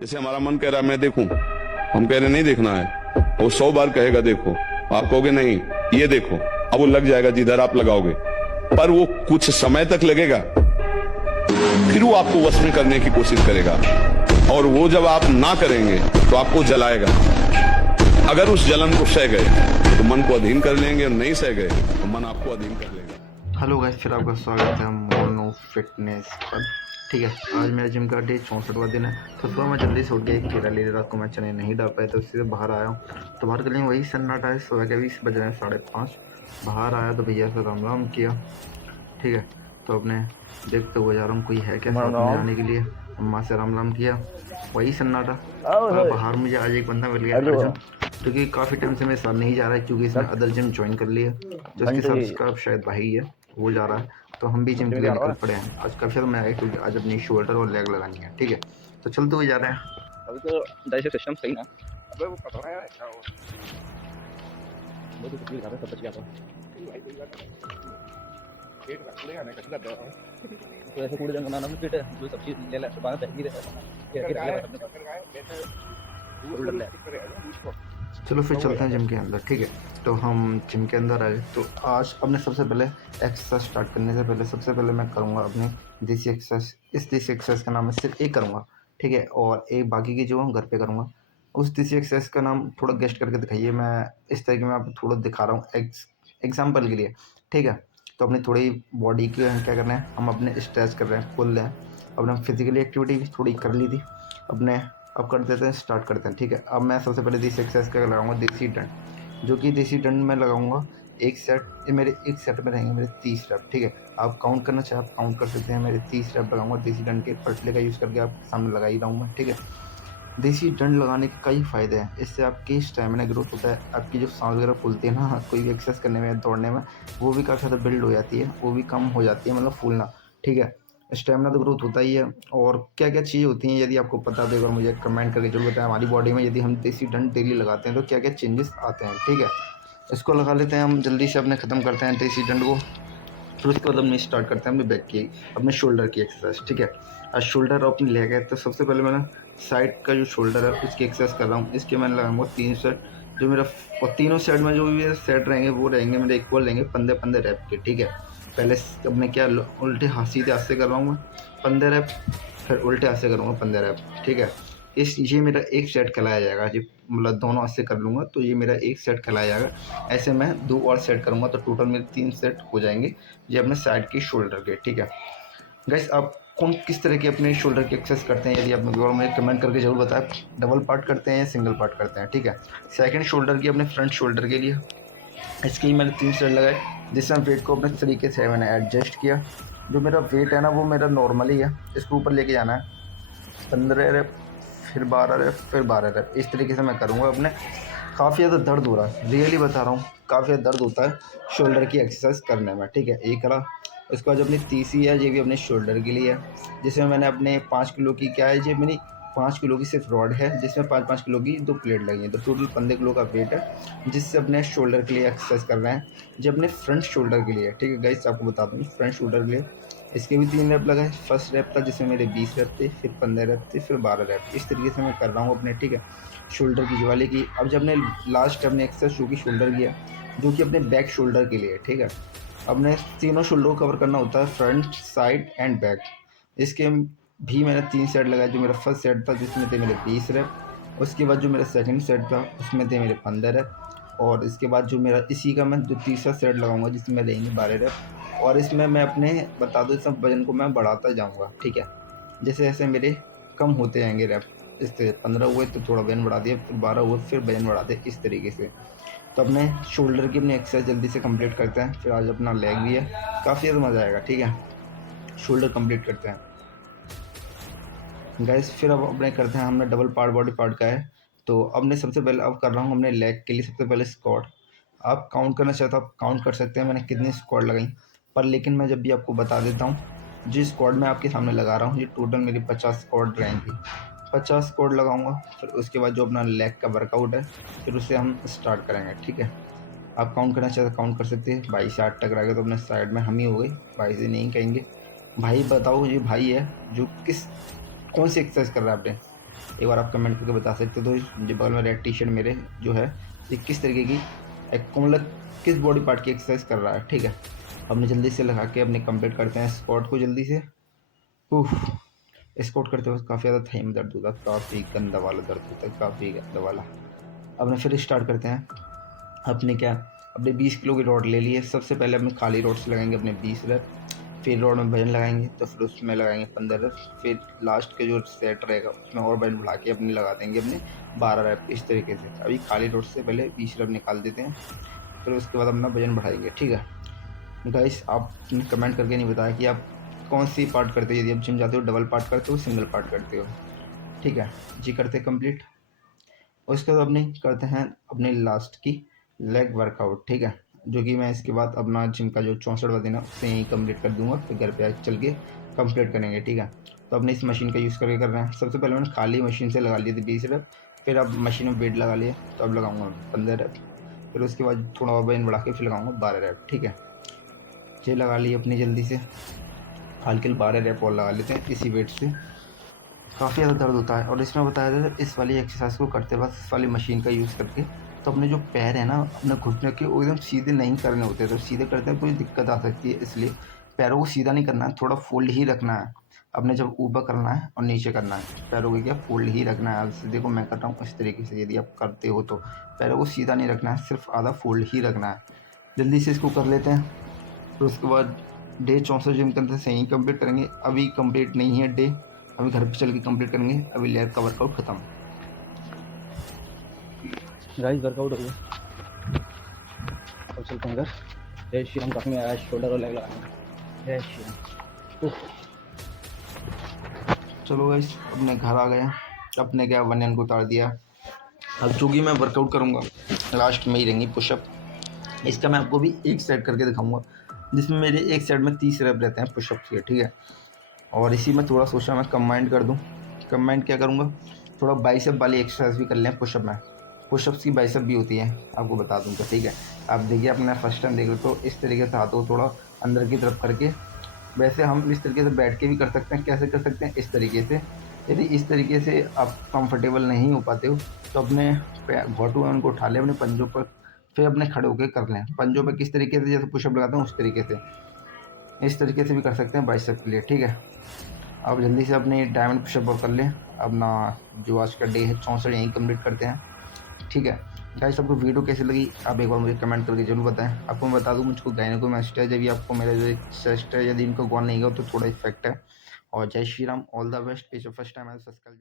जैसे हमारा मन कह रहा है मैं देखूं, हम कह रहे नहीं देखना है, वो 100 बार कहेगा देखो, आप कहोगे नहीं ये देखो, अब वो लग जाएगा जिधर आप लगाओगे, पर वो कुछ समय तक लगेगा, फिर वो आपको वश में करने की कोशिश करेगा, और वो जब आप ना करेंगे तो आपको जलाएगा। अगर उस जलन को सह गए तो मन को अधीन कर लेंगे, और नहीं सह गए तो मन आपको अधीन कर लेगा। हेलो गाइस, फिर आपका स्वागत है मोनो फिटनेस पर। ठीक है, आज मेरा जिम का डे 64वां दिन है। तो सुबह मैं जल्दी से उठ गया, एक केला ले लिया, रात को मैं चने नहीं डाल पाया तो उससे बाहर आया हूँ। तो बाहर के लिए वही सन्नाटा है, सुबह के 20 बज रहे हैं 5:30। बाहर आया तो भैया से राम राम किया। ठीक है, तो अपने देखते हुए जा रहा हूँ कोई है क्या साथ में जाने के लिए। अम्मा से राम राम किया, वही सन्नाटा। और बाहर मुझे आज एक बंदा मिल गया अर्जुन, क्योंकि काफ़ी टाइम से मेरे साथ नहीं जा रहा है, क्योंकि इसने अदर जिम ज्वाइन कर लिया। जो उसके साथ उसका शायद भाई है, वो जा रहा है। तो हम भी जिम के लिए निकल पड़े हैं। आज काफ़ी ज़्यादा मैं आया, क्योंकि आज अपनी शोल्डर और लेग लगानी है। ठीक है, तो चलते हुए जा रहे हैं। अभी तो डाइजेस्ट सिस्टम सही ना। अबे वो पता है क्या हो, वो तो कुछ भी खा सब बच गया था। पेट रख ले आने का दे रहा हूं, तो ऐसे कूड़े जंगल में पेट जो सब चीज ले ले बाहर फेंक ही रहता है। चलो फिर चलते हैं जिम के अंदर। ठीक है, तो हम जिम के अंदर आए। तो आज अपने सबसे पहले एक्सरसाइज स्टार्ट करने से पहले सबसे पहले मैं करूँगा अपनी देसी एक्सरसाइज। इस देसी एक्सरसाइज का नाम मैं सिर्फ एक करूँगा, ठीक है, और एक बाकी की जो हम घर पे करूँगा। उस देसी एक्सरसाइज का नाम थोड़ा गेस्ट करके दिखाइए। मैं इस तरीके में आपको थोड़ा दिखा रहा हूँ एग्जाम्पल के लिए। ठीक है, तो अपनी थोड़ी बॉडी की क्या करना है, हम अपने स्ट्रेच कर रहे हैं, खोल रहे हैं। अपने फिजिकली एक्टिविटी भी थोड़ी कर ली थी अपने, अब कर देते हैं, स्टार्ट करते हैं। ठीक है, अब मैं सबसे पहले देसी एक्सरसाइज का लगाऊंगा देसी डंड, जो कि देसी डंड में लगाऊंगा एक सेट। ये मेरे एक सेट में रहेंगे मेरे 30 रैप। ठीक है, आप काउंट करना चाहे आप काउंट कर सकते हैं। मेरे 30 रैप लगाऊंगा देसी डंड के, पटले का यूज़ करके आप सामने लगा ही रहा हूँ मैं। ठीक है, देसी डंड लगाने के कई फ़ायदे हैं। इससे आपकी स्टैमिना ग्रोथ होता है, आपकी जो सांस वगैरह फूलती है ना कोई भी एक्सरसाइज करने में, दौड़ने में, वो भी काफ़ी ज़्यादा बिल्ड हो जाती है, वो भी कम हो जाती है, मतलब फूलना। ठीक है, स्टैमिना तो ग्रोथ होता ही है। और क्या क्या चीज़ें होती हैं, यदि आपको पता तो एक बार मुझे कमेंट करके जरूर बताएं। हमारी बॉडी में यदि हम देसी डंड डेली लगाते हैं तो क्या क्या चेंजेस आते हैं। ठीक है, इसको लगा लेते हैं हम, जल्दी से अपने ख़त्म करते हैं देसी डंड को। फिर उसके बाद हम स्टार्ट करते हैं अपने बैक की, अपने शोल्डर की एक्सरसाइज। ठीक है, आज शोल्डर और अपनी लेग है, तो सबसे पहले मैंने साइड का जो शोल्डर है उसकी एक्सरसाइज कर रहा हूँ। इसके मैंने लगाऊंगा 3 सेट, जो मेरा, और तीनों सेट में जो भी मेरे सेट रहेंगे वो रहेंगे मेरे इक्वल रहेंगे 15-15 रैप के। ठीक है, पहले अपने क्या उल्टे हाथ सीधे हाथ से कर रहा हूँ मैं 15 रैप, फिर उल्टे हाथ से करूँगा 15 रैप। ठीक है, ये मेरा एक सेट कहलाया जाएगा जी, मतलब दोनों हाथ से कर लूँगा तो ये मेरा एक सेट कहलाया जाएगा। ऐसे मैं 2 और सेट करूँगा तो टोटल मेरे 3 सेट हो जाएंगे ये अपने साइड की शोल्डर के। ठीक है गाइस, आप कौन किस तरह की अपने शोल्डर की एक्सरसाइज करते हैं, यदि आप मुझे कमेंट करके जरूर बताएं। डबल पार्ट करते हैं या सिंगल पार्ट करते हैं। ठीक है, सेकंड शोल्डर की अपने फ्रंट शोल्डर के लिए इसकी मैंने 3 सेट लगाए, जिसमें वेट को अपने तरीके से मैंने एडजस्ट किया। जो मेरा वेट है ना वो मेरा नॉर्मल ही है, इसको ऊपर लेके जाना है 15 रैप, फिर 12 रैप, फिर 12 रैप, इस तरीके से मैं करूँगा अपने। काफ़ी ज़्यादा दर्द हो रहा है, रियली बता रहा हूँ, काफ़ी ज़्यादा दर्द होता है शोल्डर की एक्सरसाइज करने में। ठीक है, एक करा। इसके बाद जो अपनी तीसरी है ये भी अपने शोल्डर के लिए है, जिसमें मैंने अपने 5 किलो की, क्या है ये मेरी 5 किलो की सिर्फ रॉड है, जिसमें 5-5 किलो की 2 प्लेट लगी हैं, तो टोटल 15 किलो का वेट है, जिससे अपने शोल्डर के लिए एक्सरसाइज कर रहे हैं, जो अपने फ्रंट शोल्डर के लिए। ठीक है गाइस, आपको बता दूँ फ्रंट शोल्डर के लिए इसके भी 3 रैप लगाए। फर्स्ट रैप था जिसमें मेरे 20 रैप थे, फिर 15 रैप थे, फिर 12 रैप, इस तरीके से मैं कर रहा हूँ अपने। ठीक है, शोल्डर की वाले की। अब जब अपने लास्ट अपने एक्सरसाइज शो की शोल्डर की है, जो कि अपने बैक शोल्डर के लिए। ठीक है, अपने तीनों शोल्डर को कवर करना होता है, फ्रंट, साइड एंड बैक। इसके भी मैंने 3 सेट लगाए। जो मेरा फर्स्ट सेट था जिसमें थे मेरे 20 रैप, उसके बाद जो मेरा सेकंड सेट था उसमें थे मेरे 15 रैप, और इसके बाद जो मेरा इसी का मैं जो तीसरा सेट लगाऊंगा जिसमें रहेंगे 12 रैप। और इसमें मैं अपने बता दूँ सब वजन को मैं बढ़ाता जाऊँगा। ठीक है, जैसे जैसे मेरे कम होते जाएंगे रैप, इस तरह 15 हुए तो थोड़ा वजन बढ़ा दिया, फिर 12 हुए फिर वजन बढ़ा दिया, इस तरीके से। तो अपने शोल्डर की अपनी एक्सरसाइज जल्दी से कंप्लीट करते हैं, फिर आज अपना लेग भी है, काफ़ी ज़्यादा मज़ा आएगा। ठीक है, शोल्डर कंप्लीट करते हैं गाइस। फिर अब अपने करते हैं, हमने डबल पार्ट बॉडी पार्ट का है, तो अब मैं सबसे पहले अब कर रहा हूँ अपने लेग के लिए सबसे पहले स्क्वाट। आप काउंट करना चाहते हो आप काउंट कर सकते हैं मैंने कितनी स्क्वाट लगाई, पर लेकिन मैं जब भी आपको बता देता हूँ जिस स्क्वाट मैं आपके सामने लगा रहा हूँ, ये टोटल मेरी 50 स्क्वाट रहेंगी। 50 स्क्वाट लगाऊंगा, फिर उसके बाद जो अपना लेग का वर्कआउट है फिर उसे हम स्टार्ट करेंगे। ठीक है, आप काउंट करना चाहते काउंट कर सकते हैं। 22 से 8 टकरा गए तो अपने साइड में हम ही हो गए, 22 नहीं कहेंगे। भाई बताओ, ये भाई है जो कौन सी एक्सरसाइज कर रहा है आपने, एक बार आप कमेंट करके बता सकते हो। तो जो बगल में रेड टी शर्ट मेरे जो है ये किस तरीके की मतलब किस बॉडी पार्ट की एक्सरसाइज कर रहा है, ठीक है। अपने जल्दी से लगा के अपने कंप्लीट करते हैं स्क्वाट को जल्दी से। उफ, स्क्वाट करते वक्त काफ़ी ज़्यादा थाई में दर्द होता है, काफ़ी गंदा वाला दर्द होता है, काफ़ी गंदा वाला। अपने फिर स्टार्ट करते हैं। अपने 20 किलो की रॉड ले लिए। सबसे पहले अपने खाली रॉड से लगाएंगे अपने 20 रेप, फिर रॉड में वजन लगाएंगे तो फिर उसमें लगाएंगे 15 रेप, फिर लास्ट के जो सेट रहेगा उसमें और वजन बढ़ा के अपने लगा देंगे अपने 12 रेप। इस तरीके से अभी खाली रॉड से पहले 20 रेप निकाल देते हैं, फिर उसके बाद अपना वजन बढ़ाएंगे, ठीक है। गाइस आपने कमेंट करके नहीं बताया कि आप कौन सी पार्ट करते हो, यदि आप जिम जाते हो डबल पार्ट करते हो सिंगल पार्ट करते हो, ठीक है जी। करते कंप्लीट। उसके बाद अपने करते हैं अपने लास्ट की लेग वर्कआउट, ठीक है, जो कि मैं इसके बाद अपना जिम का जो 64 दिन है उससे यहीं कंप्लीट कर दूंगा, फिर घर पे आके चल के कंप्लीट करेंगे, ठीक है। तो अपने इस मशीन का यूज़ करके कर रहे हैं। सबसे पहले मैंने खाली मशीन से लगा लिए थे 20 रेप, फिर अब मशीन में वेट लगा लिए तो अब लगाऊंगा 15 रेप, फिर उसके बाद थोड़ा और वजन बढ़ा के फिर लगाऊंगा 12 रेप, ठीक है। ये लगा लिए अपनी जल्दी से, हल्के 12 रेप और लगा लेते हैं इसी वेट से। काफ़ी ज़्यादा दर्द होता है और इसमें बताया जाता है इस वाली एक्सरसाइज को करते वक्त इस वाली मशीन का यूज़ करके तो अपने जो पैर है ना अपने घुटने के वो एकदम सीधे नहीं करने होते, तो सीधे करते हैं कोई दिक्कत आ सकती है, इसलिए पैरों को सीधा नहीं करना है, थोड़ा फोल्ड ही रखना है। अपने जब ऊपर करना है और नीचे करना है पैरों को क्या फोल्ड ही रखना है। अब देखो मैं कर रहा हूँ इस तरीके से, यदि आप करते हो तो पैरों को सीधा नहीं रखना है, सिर्फ आधा फोल्ड ही रखना है। जल्दी से इसको कर लेते हैं। फिर उसके बाद डे 64 जिम के अंदर से ही कंप्लीट करेंगे। अभी कंप्लीट नहीं है डे, अभी घर पे चल के कंप्लीट करेंगे। अभी लेग का वर्कआउट खत्म। गाइस वर्कआउट हो गया, अब चलते हैं घर। जय श्री राम। काफ़ी में आया शोल्डर और लेग लगाएंगे। जय श्री राम। चलो गाइस अपने घर आ गए, अपने क्या वजन को उतार दिया। अब चूँकि मैं वर्कआउट करूँगा लास्ट में ही रहेंगी पुशअप, इसका मैं आपको भी एक सेट करके दिखाऊंगा जिसमें मेरे एक सेट में 30 रेप रहते हैं पुशअप के, ठीक है। और इसी में थोड़ा सोचा मैं कंबाइंड कर दूं। कंबाइंड क्या करूंगा, थोड़ा बाइसेप वाली एक्सरसाइज भी कर लें पुशअप में। पुशअप्स की बाइसेप भी होती है, आपको बता दूं तो, ठीक है। आप देखिए अपना फर्स्ट टाइम देख लो तो इस तरीके से हाथों को थोड़ा अंदर की तरफ करके, वैसे हम इस तरीके से बैठ के भी कर सकते हैं। कैसे कर सकते हैं, इस तरीके से। यदि इस तरीके से आप कंफर्टेबल नहीं हो पाते हो तो अपने घोटू है उनको उठा लें अपने पंजों पर, फिर अपने खड़े होकर कर लें। पंजों पर किस तरीके से जैसे पुशअप लगाते हैं उस तरीके से, इस तरीके से भी कर सकते हैं बाइसेप के लिए, ठीक है। अब जल्दी से अपने डायमंड पुशअप कर लें। अपना जो आज का डे है 64 यहीं कंप्लीट करते हैं, ठीक है। गाइस आपको वीडियो कैसी लगी आप एक बार मुझे कमेंट करके जरूर बताएं। आपको मैं बता दूं मुझको गायनेकोमास्टिया है, जब भी आपको मेरा जो चेस्ट है यदि इनको गौर नहीं हो तो थोड़ा इफेक्ट है। और जय Shri Ram, all the best. It's your first time as subscribe.